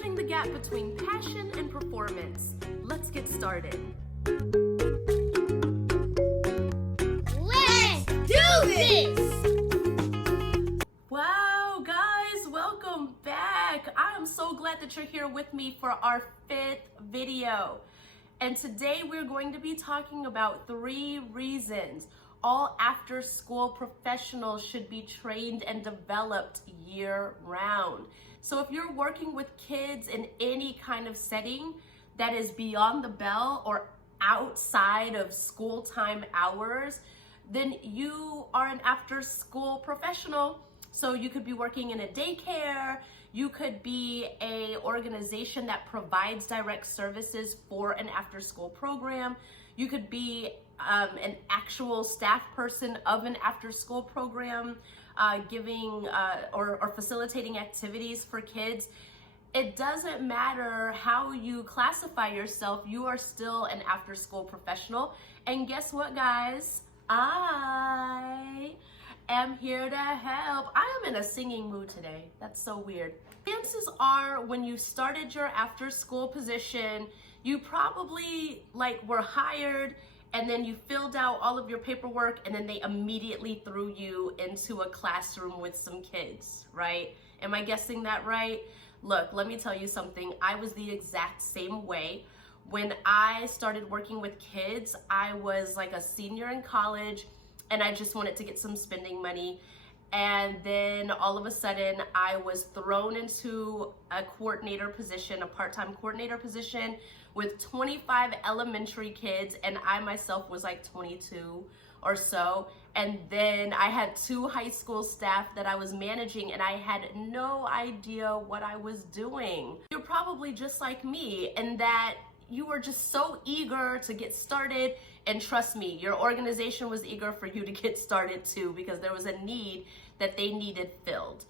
bridging the gap between passion and performance. Let's get started. Let's do this! Wow, guys, welcome back. I am so glad that you're here with me for our 5th video. And today we're going to be talking about 3 reasons all after-school professionals should be trained and developed year-round. So if you're working with kids in any kind of setting that is beyond the bell or outside of school time hours, then you are an after-school professional. So you could be working in a daycare, you could be an organization that provides direct services for an after-school program, you could be an actual staff person of an after-school program, giving or facilitating activities for kids. It doesn't matter how you classify yourself, you are still an after-school professional. And guess what, guys? I am here to help. I am in a singing mood today. That's so weird. Chances are when you started your after-school position, you probably were hired and then you filled out all of your paperwork and then they immediately threw you into a classroom with some kids, right? Am I guessing that right? Look, let me tell you something. I was the exact same way. When I started working with kids, I was like a senior in college and I just wanted to get some spending money. And then all of a sudden I was thrown into a coordinator position, a part-time coordinator position with 25 elementary kids, and I myself was like 22 or so. And then I had 2 high school staff that I was managing, and I had no idea what I was doing. You're probably just like me in that you were just so eager to get started, and trust me, your organization was eager for you to get started too, because there was a need that they needed filled.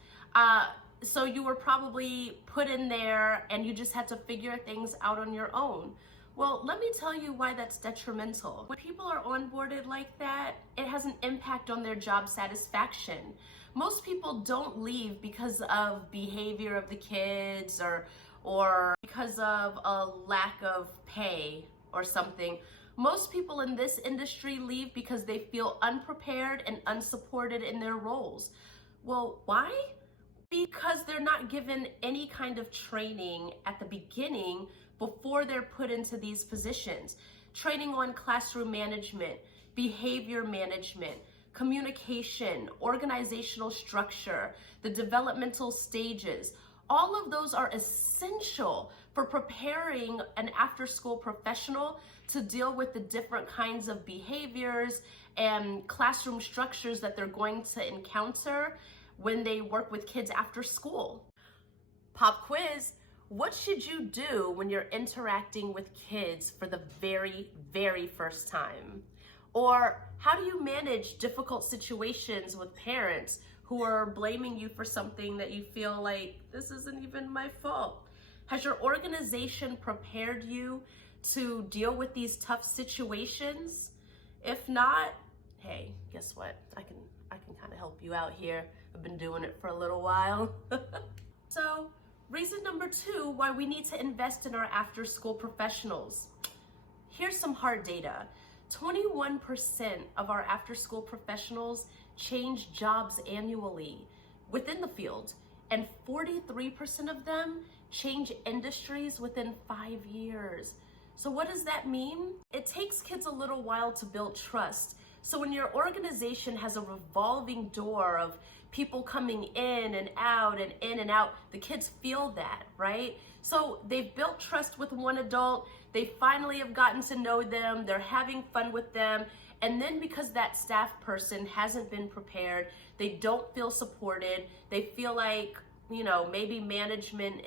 So you were probably put in there and you just had to figure things out on your own. Well, let me tell you why that's detrimental. When people are onboarded like that, it has an impact on their job satisfaction. Most people don't leave because of behavior of the kids or because of a lack of pay or something. Most people in this industry leave because they feel unprepared and unsupported in their roles. Well, why? Because they're not given any kind of training at the beginning before they're put into these positions. Training on classroom management, behavior management, communication, organizational structure, the developmental stages. All of those are essential for preparing an after-school professional to deal with the different kinds of behaviors and classroom structures that they're going to encounter when they work with kids after school. Pop quiz, what should you do when you're interacting with kids for the very, very first time? Or how do you manage difficult situations with parents who are blaming you for something that you feel like, this isn't even my fault? Has your organization prepared you to deal with these tough situations? If not, hey, guess what? I can kind of help you out here. I've been doing it for a little while. So, reason number 2 why we need to invest in our after-school professionals. Here's some hard data. 21% of our after-school professionals change jobs annually within the field, and 43% of them change industries within 5 years. So what does that mean? It takes kids a little while to build trust. So when your organization has a revolving door of people coming in and out and in and out, the kids feel that, right? So they've built trust with one adult, they finally have gotten to know them, they're having fun with them, and then because that staff person hasn't been prepared, they don't feel supported, they feel like, maybe management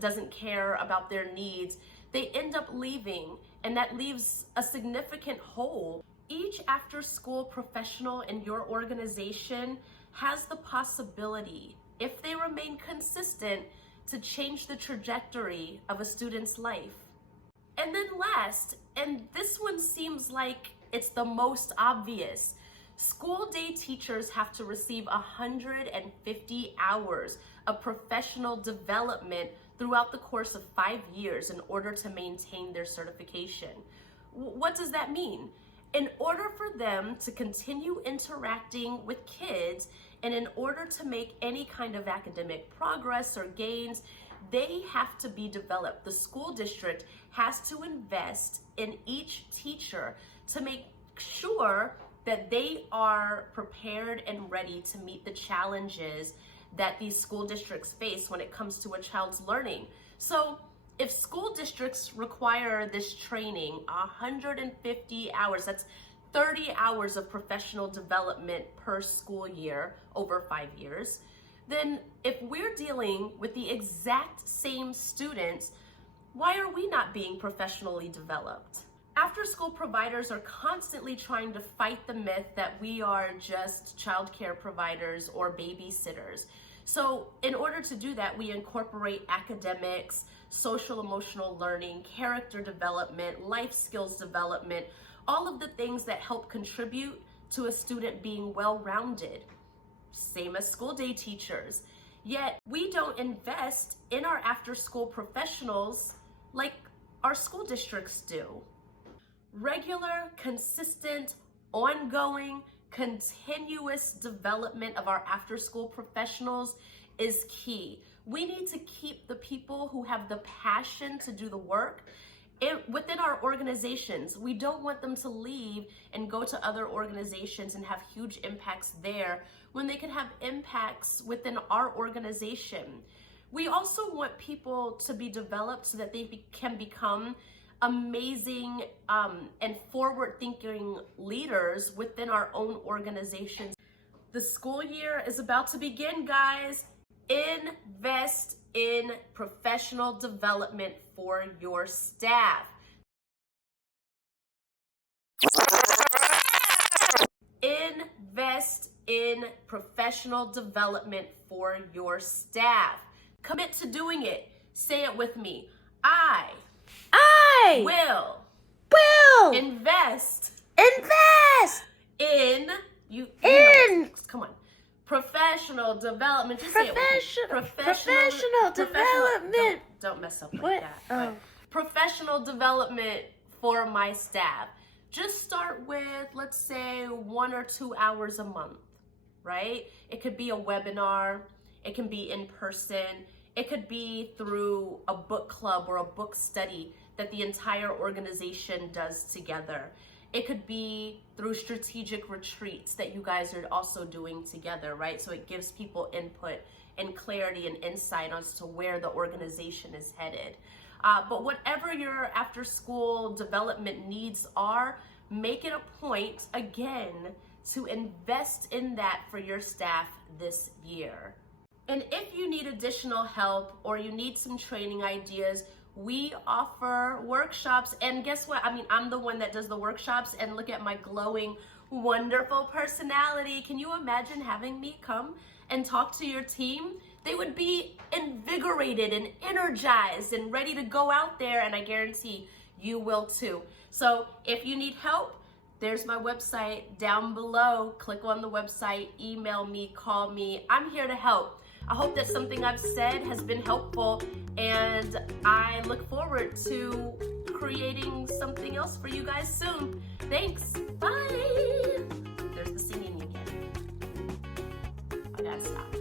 doesn't care about their needs, they end up leaving, and that leaves a significant hole. Each after-school professional in your organization has the possibility, if they remain consistent, to change the trajectory of a student's life. And then last, and this one seems like it's the most obvious, school day teachers have to receive 150 hours of professional development throughout the course of 5 years in order to maintain their certification. What does that mean? In order for them to continue interacting with kids and in order to make any kind of academic progress or gains, they have to be developed. The school district has to invest in each teacher to make sure that they are prepared and ready to meet the challenges that these school districts face when it comes to a child's learning. So if school districts require this training, 150 hours, that's 30 hours of professional development per school year over 5 years, then if we're dealing with the exact same students, why are we not being professionally developed? After-school providers are constantly trying to fight the myth that we are just childcare providers or babysitters. So in order to do that, we incorporate academics, social emotional learning, character development, life skills development, all of the things that help contribute to a student being well-rounded. Same as school day teachers. Yet we don't invest in our after-school professionals like our school districts do. Regular, consistent, ongoing, continuous development of our after-school professionals is key. We need to keep the people who have the passion to do the work within our organizations. We don't want them to leave and go to other organizations and have huge impacts there when they can have impacts within our organization. We also want people to be developed so that they can become amazing and forward-thinking leaders within our own organizations. The school year is about to begin, guys. Invest in professional development for your staff. Invest in professional development for your staff. Commit to doing it. Say it with me. I will invest in come on, professional development. Just say it with me. Professional development. Don't mess up like that. Oh. Professional development for my staff. Just start with, let's say, 1 or 2 hours a month, right? It could be a webinar. It can be in person. It could be through a book club or a book study that the entire organization does together. It could be through strategic retreats that you guys are also doing together, right? So it gives people input and clarity and insight as to where the organization is headed. But whatever your after-school development needs are, make it a point, again, to invest in that for your staff this year. And if you need additional help or you need some training ideas, we offer workshops. And guess what? I mean, I'm the one that does the workshops, and look at my glowing, wonderful personality. Can you imagine having me come and talk to your team? They would be invigorated and energized and ready to go out there, and I guarantee you will too. So if you need help, there's my website down below. Click on the website, email me, call me. I'm here to help. I hope that something I've said has been helpful, and I look forward to creating something else for you guys soon. Thanks. Bye. There's the singing again. I gotta stop.